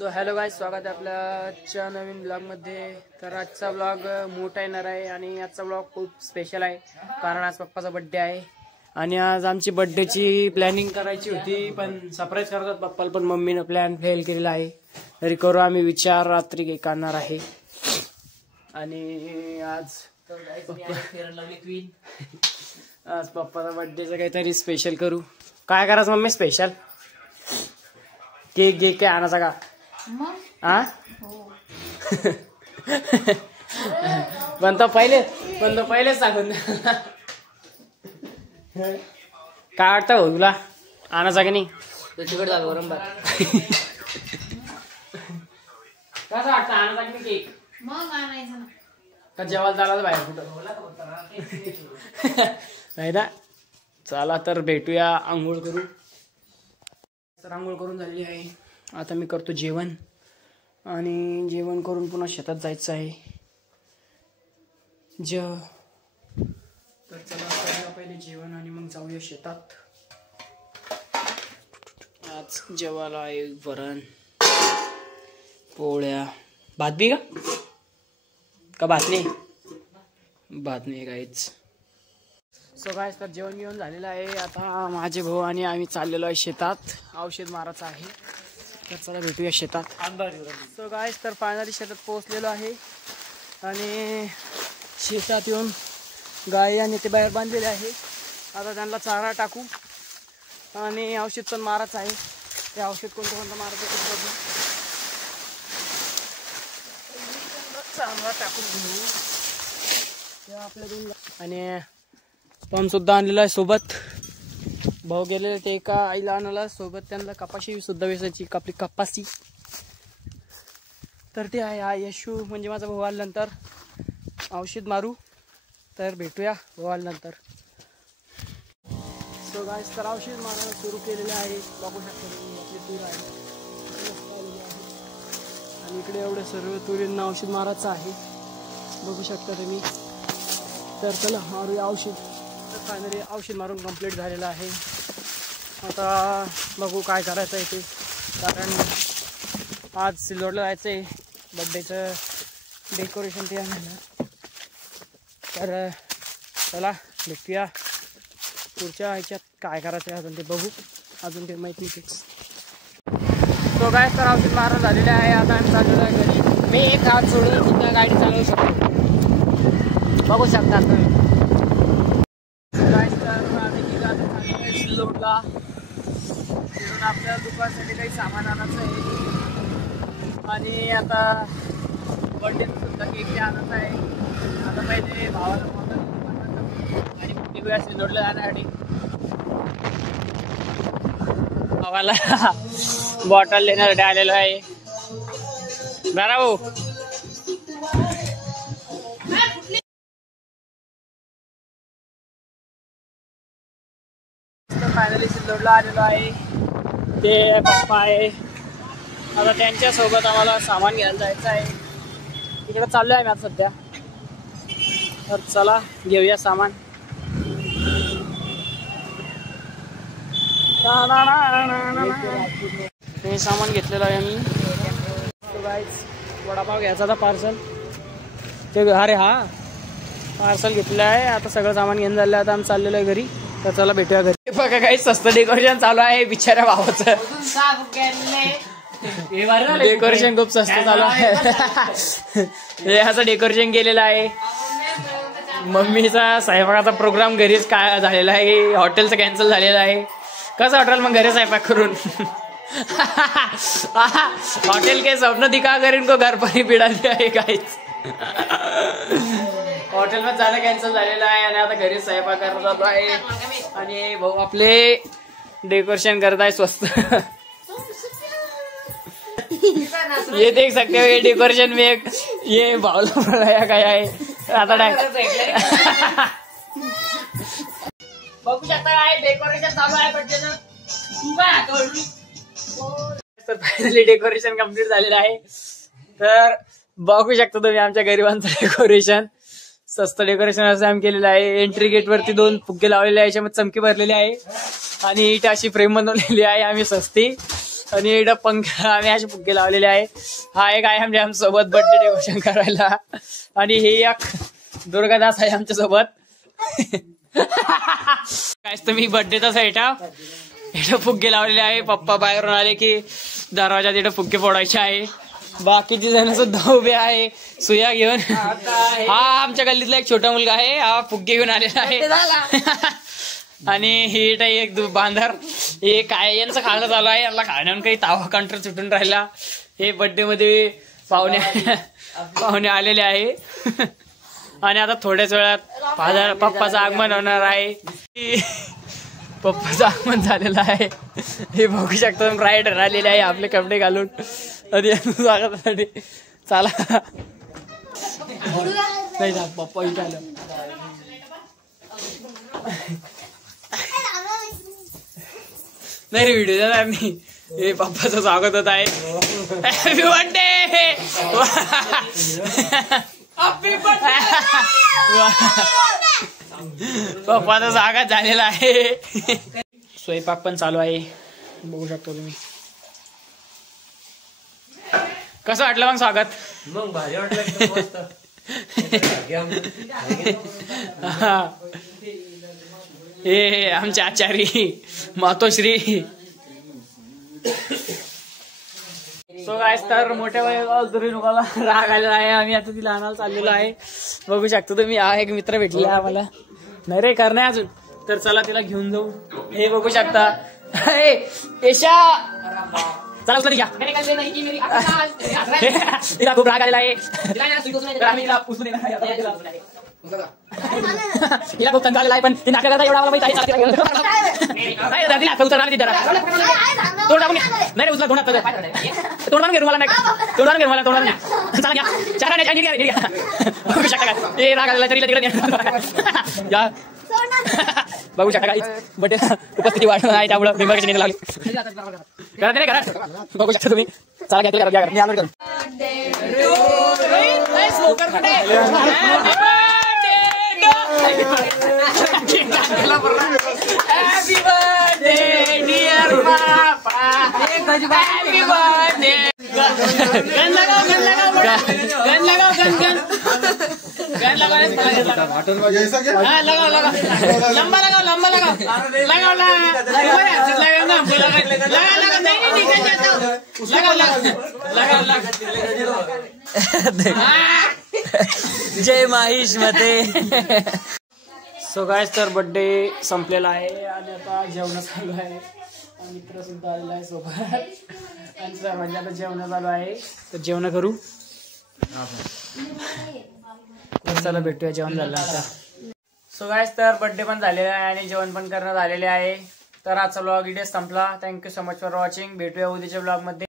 So hello guys, स्वागत आहे आपल्याच्या नवीन ब्लॉगमध्ये। तर आजचा ब्लॉग मोठा येणार आहे आणि आजचा ब्लॉग खूप स्पेशल आहे कारण आज पप्पाचा बर्थडे आहे आणि आज आमची बर्थडेची प्लॅनिंग करायची होती, पण सरप्राईज करतात पप्पाला, पण मम्मीने प्लॅन फेल केलेला आहे। तरी करू आम्ही विचार, रात्री केक आणणार आहे आणि आज आज पप्पाचा बर्थडेचं काहीतरी स्पेशल करू। काय करायचं मम्मी स्पेशल? केक गे काय आणायचा का? हा पण तो पहिलेच सांगून काय वाटतं हो तुला, आणायचा की नाही? तिकडे झालं बरोबर कसं वाटतं, आणायचा की नाही केक? मग आणायचं ना का जेवायला झाला बाहेर कुठं नाही ना? चला तर भेटूया, आंघोळ करू। तर आंघोळ करून झालेली आहे, आता मी करतो जेवण आणि जेवण करून पुन्हा शेतात जायचं आहे। तर चला करूया पहिले जेवण आणि मग जाऊया शेतात। आज जेवायला आहे वरण, पोळ्या, भात बी का भात नाही? भात नाही काहीच। सो गाइस, तर जेवण घेऊन झालेलं आहे। आता माझे भाऊ आणि आम्ही चाललेलो आहे शेतात, औषध मारायचं आहे। तर चला भेटूया शेतात। सो गाइस, तर फायनली शेतात पोहोचलेलो आहे आणि शेतात येऊन गाय आणि ते बाहेर बांधलेले आहे। आता त्यांना चारा टाकू आणि औषध पण मारायचं आहे। ते औषध कोणतं मारायचं ते बघू, चारा टाकून घेऊ ते आपल्या दोन। आणि पंप सुद्धा आणलेला आहे सोबत, भाऊ गेलेले ते एका आईला आणायला सोबत, त्यांना कपाशी सुद्धा वेचायची, आपली कपाशी। तर ते आहे हा यशू म्हणजे माझा भाऊ आल्यानंतर औषध मारू, तर भेटूया भाऊ आल्यानंतर। सो गाइस, तर औषध मारायला सुरू केलेले आहे, बघू शकता तुम्ही आपली तूर आहे आणि इकडे एवढे सर्व तुरींना औषध मारायचं आहे, बघू शकता तुम्ही। तर चला मारूया औषध। तर फायनली औषध मारून कंप्लीट झालेलं आहे। आता बघू काय करायचं आहे ते, कारण आज सिल्लोडला जायचं आहे बड्डेचं डेकोरेशन ते आणायला। तर चला भेटूया पुढच्या ह्याच्यात, काय करायचं आहे अजून ते बघू, अजून ते माहीत नाही फिक्स। तो काय, तर औषध मारून झालेलं आहे। आता आम्ही चाललेलो आहे घरी। मी एक हात सोडून सुद्धा गाडी चालवू शकतो, बघू शकता तुम्ही। सिल्लोडला तिथून आपल्या दुकानासाठी काही सामान आणायचं आहे आणि आता बर्थडेचं सुद्धा केक ते आणायचं आहे। आता पहिले भावाला आणि निघूया सिल्लोडला जाण्यासाठी। भावाला बॉटल देण्यासाठी आलेलो आहे। बरा भाऊ, फायनली सिल्लोडला आलेलो आहे, ते पप्पा आहे। आता त्यांच्या सोबत आम्हाला सामान घ्यायला जायचं आहे, तिकडे चाललो आहे मी आता सध्या। तर चला घेऊया सामान। हे सामान घेतलेलं आहे आम्ही। गाईस, वडापाव घ्यायचा होता पार्सल, ते अरे हा पार्सल घेतलं आहे। आता सगळं सामान घेऊन झालं, आता आम्ही चाललेलो आहे घरी। तर चला भेटूया घरी। बघा काही स्वस्त डेकोरेशन चालू आहे बिचाऱ्या भावाचं, डेकोरेशन खूप स्वस्त चालू आहे। हे असं डेकोरेशन केलेलं आहे। मम्मीचा स्वयंपाकाचा प्रोग्राम घरीच काय झालेला आहे, हॉटेलचं कॅन्सल झालेलं आहे। कसं वाटेल मग घरी स्वयंपाक करून? हॉटेल के स्वप्न दिखा कर इनको घर पर ही पिढा दिया आहे काहीच। हॉटेल मध्ये जाणं कॅन्सल झालेलं आहे आणि आता घरी स्वयंपाक करत आहे आणि भाऊ आपले डेकोरेशन करत आहे स्वस्त। ये देख सकते हो, ये डेकोरेशन में एक ये भावला बनाया गया है। आता बघू शकता काय डेकोरेशन चालू आहे बड्डेचं। तर फायनली डेकोरेशन कम्प्लीट झालेलं आहे। तर बघू शकता तुम्ही आमच्या गरिबांचं डेकोरेशन, स्वस्त डेकोरेशन असं आम्ही केलेलं आहे। एंट्री गेट वरती 2 फुगे लावलेले आहे, याच्यामध्ये चमकी भरलेली आहे आणि इट अशी फ्रेम बनवलेली आहे आम्ही सस्ती। आणि इकडं पंख आम्ही असे फुगे लावलेले आहे. हा एक आहे आमच्या सोबत बर्थडे डेकोरेशन करायला. आणि हे एक दुर्गादास आहे आमच्या सोबत. काय तुम्ही बर्थडेचा सेटअप इथं फुगे लावलेले आहे. पप्पा बाहेरून आले की दरवाजात इथं फुगे फोडायचे आहे. बाकीचे जण सुद्धा उभे आहे सुया घेऊन. हा आमच्या गल्लीतला एक छोटा मुलगा आहे. हा फुगे घेऊन आलेला आहे. आणि हे एक बांधर हे काय यांचं खाणं चालू आहे. यांना खाण्यावर काही तावा कंट्रोल सुटून राहिला. हे बर्थडे मध्ये पाहुणे आलेले आहे. आणि आता थोड्याच वेळात पप्पाचं आगमन होणार आहे. पप्पाचं आगमन झालेलं आहे. हे बघू शकता रायडर आलेले आहे आपले कपडे घालून. आणि स्वागतासाठी चला नाही ना पप्पा इथे आलं. नाही रे व्हिडिओ देणार नाही. हे पप्पाचं स्वागत होत आहे. Happy birthday. पप्पाचं स्वागत झालेलं आहे. स्वयंपाक पण चालू आहे बघू शकतो तुम्ही. कसं वाटलं मग स्वागत? मग भारी वाटलं. हे आमचे आचारी मातोश्री. सो गाइस तर मोठ्या तरी लोकांना राग आलेला आहे. आम्ही आता तिला आणायला चाललेलो आहे. बघू शकतो तुम्ही. हा एक मित्र भेटलेला आहे आम्हाला. नाही रे कर नाही अजून. तर चला तिला घेऊन जाऊ. हे बघू शकता एशा चला उसला घ्या. तिला खूप राग आलेला आहे. तिला खूप कंटाळा आलेला आहे. पण ती नाटक करता एवढा मला माहिती आहे. तोंड टाकून नाही रे उचला तोंडात तोंड घे मला नाही तोंडान घे मला तोंडान चला घ्या. चार बघू शकता का हे राग आलेला तरी तिकडे बघू शकता का बट उपस्थिती वाढवून आहे त्यामुळे मेंबरची नेहमी लागली करा नाही करा. बघू शकता तुम्ही. चला घ्या करा मी आलो करू. Happy birthday dear papa. Happy birthday. Gan लगाओ gan लगाओ gan लगाओ gan लगाओ. ऐसा क्या? हाँ लगाओ लगाओ लंबा लगाओ लगाओ लगाओ जय माहिश मते. सो गाइस तर बर्थडे संपलेला आहे आणि आता जेवण चालू आहे. मित्र सुद्धा आलेला आहे सोबत आणि सर्वांचे आता जेवण चालू आहे. तर जेवण करू. चला भेटूया जेवण झालं आता. सो गाइस तर बर्थडे पण झालेला आहे आणि जेवण पण करणं झालेले आहे. तर आजचा ब्लॉग इथे संपला. Thank you so much for watching. भेटूया उद्याच्या ब्लॉग मध्ये.